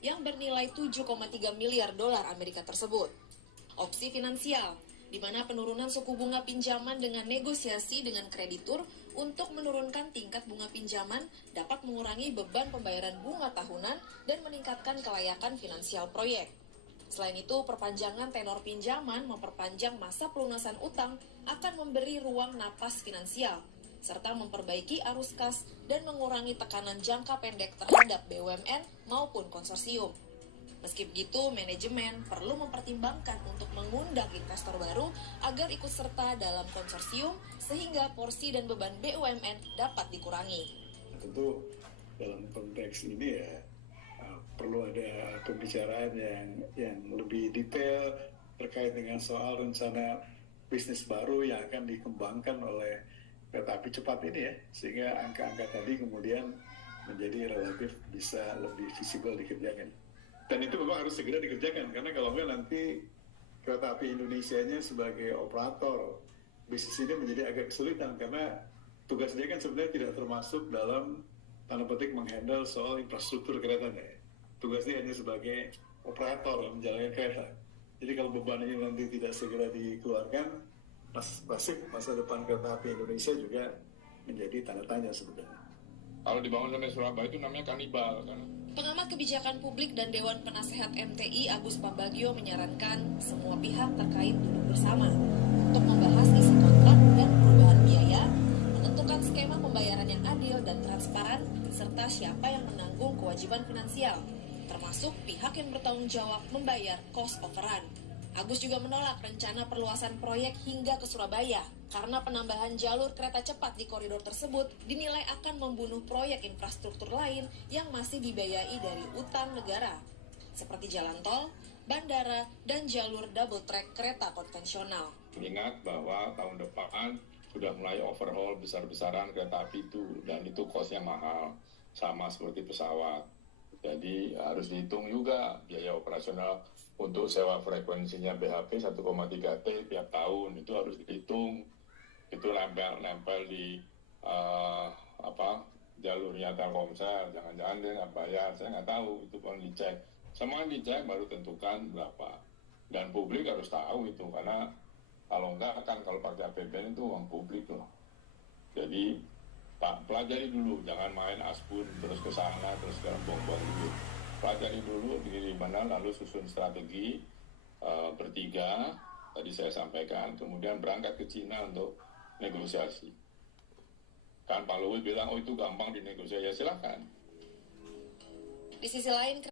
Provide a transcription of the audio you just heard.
yang bernilai 7,3 miliar dolar Amerika tersebut. Opsi finansial, di mana penurunan suku bunga pinjaman dengan negosiasi dengan kreditur untuk menurunkan tingkat bunga pinjaman dapat mengurangi beban pembayaran bunga tahunan dan meningkatkan kelayakan finansial proyek. Selain itu, perpanjangan tenor pinjaman memperpanjang masa pelunasan utang akan memberi ruang napas finansial, serta memperbaiki arus kas dan mengurangi tekanan jangka pendek terhadap BUMN maupun konsorsium. Meski begitu, manajemen perlu mempertimbangkan untuk mengundang investor baru agar ikut serta dalam konsorsium sehingga porsi dan beban BUMN dapat dikurangi. Tentu dalam konteks ini ya perlu ada pembicaraan yang lebih detail terkait dengan soal rencana bisnis baru yang akan dikembangkan oleh kereta api cepat ini ya, sehingga angka-angka tadi kemudian menjadi relatif bisa lebih visible dikerjakan. Dan itu memang harus segera dikerjakan, karena kalau enggak nanti kereta api Indonesia-nya sebagai operator bisnis ini menjadi agak kesulitan, karena tugas dia kan sebenarnya tidak termasuk dalam tanda petik menghandle soal infrastruktur keretanya. Tugas dia hanya sebagai operator menjalankan kereta. Jadi kalau beban ini nanti tidak segera dikeluarkan, pasti masa depan kereta api Indonesia juga menjadi tanda tanya sebetulnya. Kalau dibangun sampai Surabaya itu namanya kanibal kan. Pengamat kebijakan publik dan Dewan Penasehat MTI Agus Pambagio menyarankan semua pihak terkait duduk bersama untuk membahas isi kontrak dan perubahan biaya, menentukan skema pembayaran yang adil dan transparan, serta siapa yang menanggung kewajiban finansial, termasuk pihak yang bertanggung jawab membayar cost overrun. Agus juga menolak rencana perluasan proyek hingga ke Surabaya karena penambahan jalur kereta cepat di koridor tersebut dinilai akan membunuh proyek infrastruktur lain yang masih dibiayai dari utang negara, seperti jalan tol, bandara, dan jalur double track kereta konvensional. Ingat bahwa tahun depan sudah mulai overhaul besar-besaran kereta api itu, dan itu kosnya mahal, sama seperti pesawat. Jadi harus dihitung juga biaya operasional untuk sewa frekuensinya BHP 1,3 T tiap tahun, itu harus dihitung. Itu nempel di jalurnya Telkomsel, jangan-jangan dia nggak bayar, saya nggak tahu, itu pun dicek. Semua dicek baru tentukan berapa. Dan publik harus tahu itu, karena kalau enggak kan kalau pakai APBN itu uang publik loh. Jadi Pak, pelajari dulu, jangan main aspun terus ke sana terus sekarang buang-buang duit. Pelajari dulu di mana, lalu susun strategi bertiga, tadi saya sampaikan, kemudian berangkat ke Cina untuk negosiasi. Kan Pak Luhut bilang, oh itu gampang dinegosiasi, ya silakan. Di sisi lain,